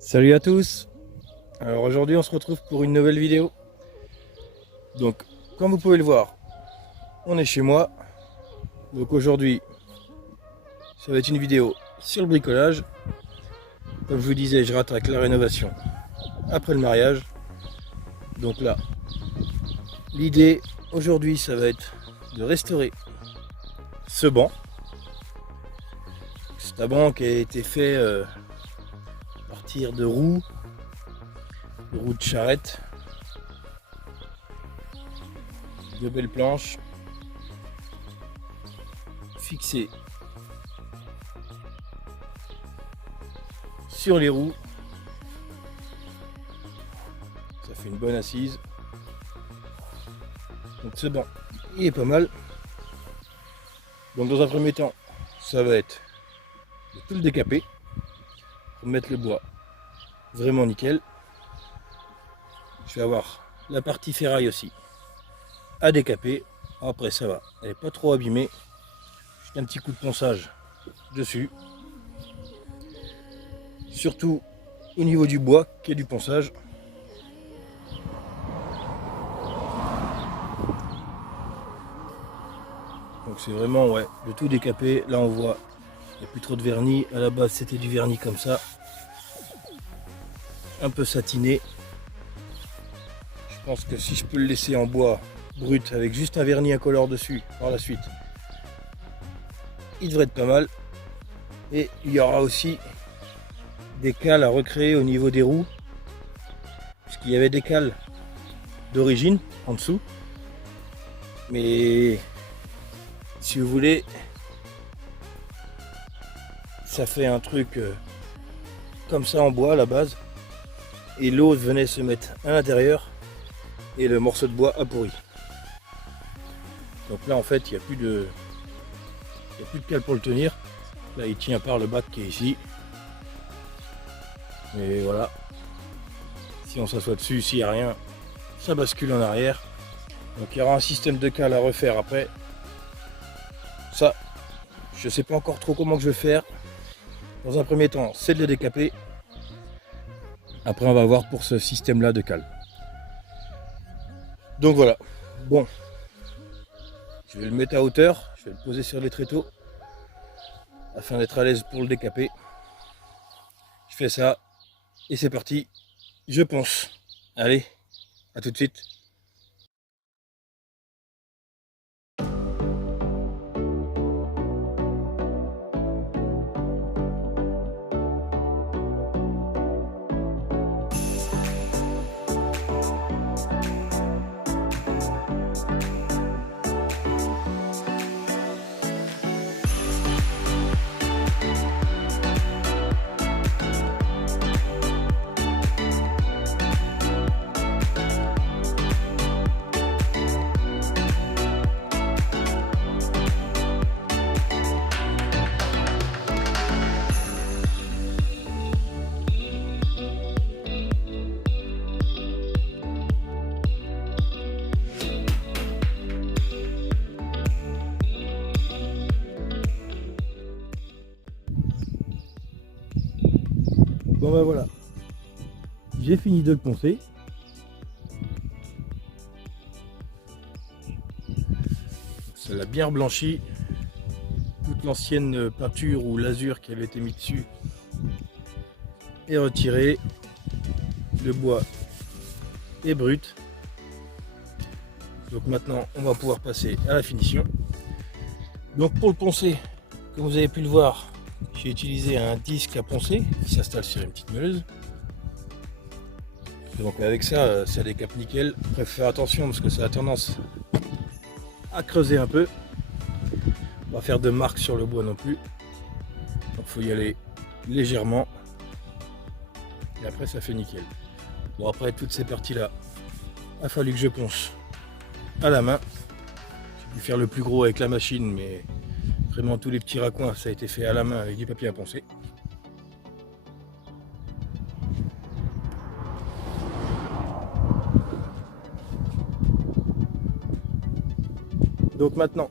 Salut à tous. Alors aujourd'hui on se retrouve pour une nouvelle vidéo. Donc comme vous pouvez le voir, on est chez moi. Donc aujourd'hui ça va être une vidéo sur le bricolage. Comme je vous disais, je rattaque la rénovation après le mariage. Donc là, l'idée aujourd'hui ça va être de restaurer ce banc. C'est un banc qui a été fait à partir de roues de charrette. De belles planches fixées sur les roues. Ça fait une bonne assise. Donc ce banc, il est pas mal. Donc dans un premier temps, ça va être de tout le décaper pour mettre le bois vraiment nickel. Je vais avoir la partie ferraille aussi à décaper. Après ça va, elle n'est pas trop abîmée. Juste un petit coup de ponçage dessus. Surtout au niveau du bois qui est du ponçage. Donc c'est vraiment le tout décapé. Là on voit, il n'y a plus trop de vernis. À la base c'était du vernis comme ça. Un peu satiné. Je pense que si je peux le laisser en bois brut avec juste un vernis incolore dessus par la suite, il devrait être pas mal. Et il y aura aussi des cales à recréer au niveau des roues, puisqu'il y avait des cales d'origine en dessous, mais si vous voulez, ça fait un truc comme ça en bois à la base, et l'eau venait se mettre à l'intérieur et le morceau de bois a pourri. Donc là en fait il n'y a plus de cale pour le tenir. Là il tient par le bac qui est ici. Et voilà. Si on s'assoit dessus, s'il n'y a rien, ça bascule en arrière. Donc il y aura un système de cale à refaire après. Ça, je sais pas encore trop comment que je vais faire. Dans un premier temps, c'est de le décaper. Après on va voir pour ce système là de cale. Donc voilà. Bon. Je vais le mettre à hauteur. Je vais le poser sur les tréteaux. Afin d'être à l'aise pour le décaper. Je fais ça. Et c'est parti. Je ponce. Allez, à tout de suite. Bon ben voilà, j'ai fini de le poncer. Ça l'a bien blanchi. Toute l'ancienne peinture ou l'azur qui avait été mis dessus est retirée. Le bois est brut. Donc maintenant on va pouvoir passer à la finition. Donc pour le poncer, comme vous avez pu le voir, j'ai utilisé un disque à poncer qui s'installe sur une petite meuleuse. Donc avec ça, ça décape nickel. Après, faut faire attention parce que ça a tendance à creuser un peu. Pas faire de marque sur le bois non plus. Donc faut y aller légèrement. Et après ça fait nickel. Bon après toutes ces parties là, il a fallu que je ponce à la main. J'ai dû faire le plus gros avec la machine, mais vraiment tous les petits raccoins ça a été fait à la main avec du papier à poncer. Donc maintenant,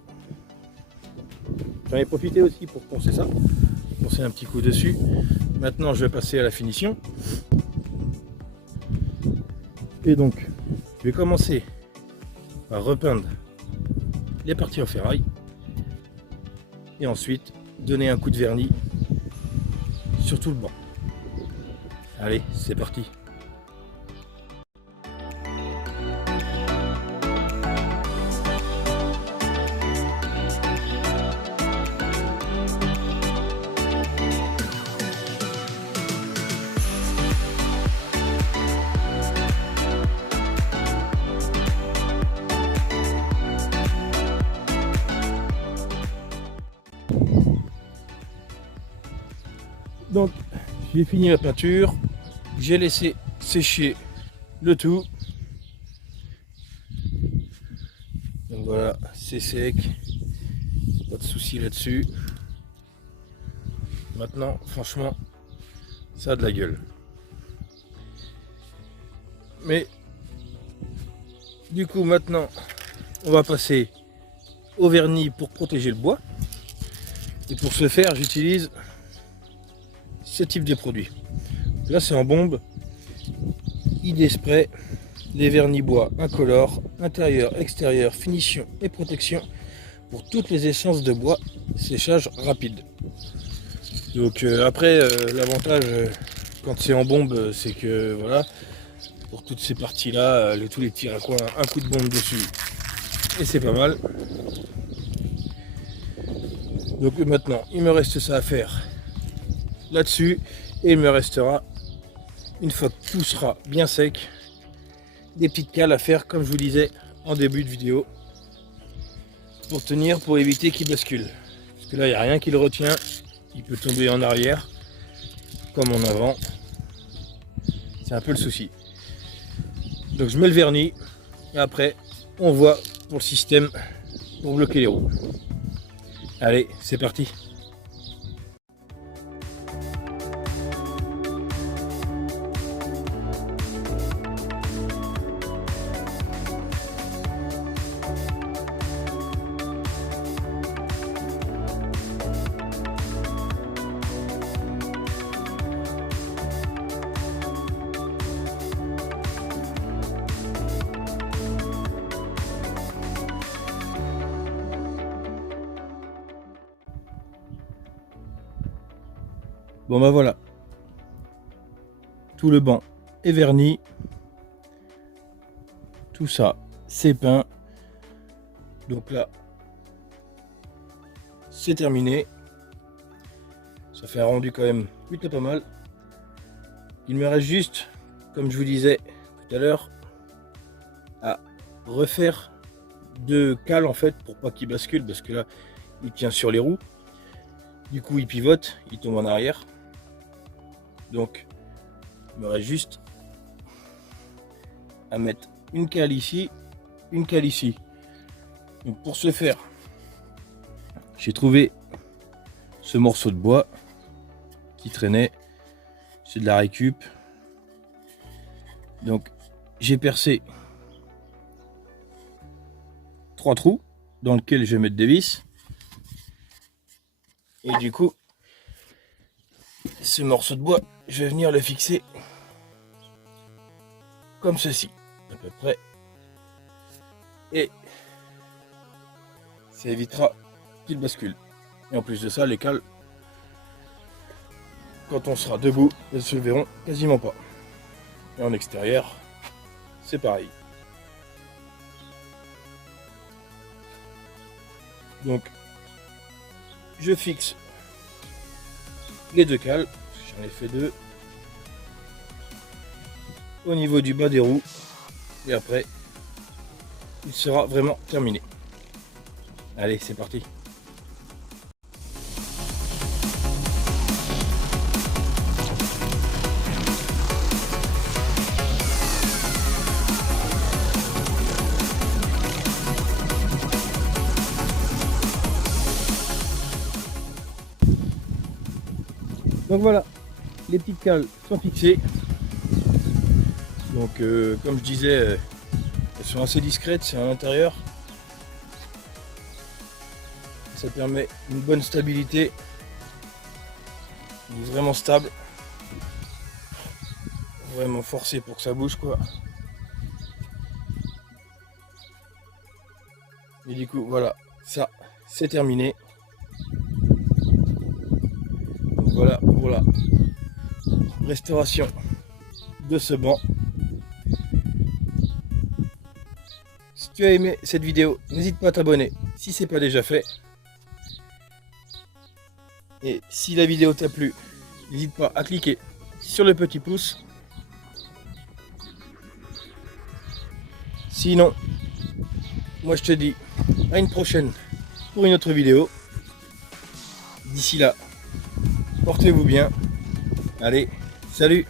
j'en ai profité aussi pour poncer ça. enfoncer un petit coup dessus. Maintenant je vais passer à la finition. Et donc je vais commencer par repeindre les parties en ferraille. Et ensuite donner un coup de vernis sur tout le banc. Allez, c'est parti. Donc j'ai fini la peinture, j'ai laissé sécher le tout. Donc voilà, c'est sec, pas de souci là-dessus. Maintenant, franchement, ça a de la gueule. Mais du coup, maintenant, on va passer au vernis pour protéger le bois. Et pour ce faire, j'utilise ce type de produit. Là, c'est en bombe. ID Spray, les vernis bois incolores, intérieur, extérieur, finition et protection pour toutes les essences de bois, séchage rapide. Donc après, l'avantage quand c'est en bombe, c'est que voilà, pour toutes ces parties là, tous les petits raccoins, un coup de bombe dessus et c'est pas mal. Donc maintenant, il me reste ça à faire là-dessus et il me restera, une fois que tout sera bien sec, des petites cales à faire comme je vous disais en début de vidéo pour tenir, pour éviter qu'il bascule, parce que là il n'y a rien qui le retient, il peut tomber en arrière comme en avant, c'est un peu le souci. Donc je mets le vernis et après on voit pour le système pour bloquer les roues. Allez, c'est parti. Bon bah voilà, tout le banc est verni, tout ça c'est peint, donc là c'est terminé, ça fait un rendu quand même plutôt pas mal. Il me reste juste, comme je vous disais tout à l'heure, à refaire deux cales en fait pour pas qu'il bascule, parce que là il tient sur les roues, du coup il pivote, il tombe en arrière. Donc, il me reste juste à mettre une cale ici, une cale ici. Donc pour ce faire, j'ai trouvé ce morceau de bois qui traînait. C'est de la récup. Donc, j'ai percé 3 trous dans lesquels je vais mettre des vis. Et du coup, ce morceau de bois, je vais venir le fixer comme ceci, à peu près. Et ça évitera qu'il bascule. Et en plus de ça, les cales, quand on sera debout, elles se verront quasiment pas. Et en extérieur, c'est pareil. Donc, je fixe les deux cales, j'en ai fait 2, au niveau du bas des roues, et après il sera vraiment terminé. Allez, c'est parti. Donc voilà, les petites cales sont fixées. Donc comme je disais, elles sont assez discrètes, c'est à l'intérieur. Ça permet une bonne stabilité Il est vraiment stable. Vraiment forcé pour que ça bouge quoi. Et du coup voilà, ça c'est terminé. Donc voilà pour la restauration de ce banc. Si tu as aimé cette vidéo, n'hésite pas à t'abonner si ce n'est pas déjà fait. Et si la vidéo t'a plu, n'hésite pas à cliquer sur le petit pouce. Sinon, moi je te dis à une prochaine pour une autre vidéo. D'ici là, portez-vous bien. Allez, salut!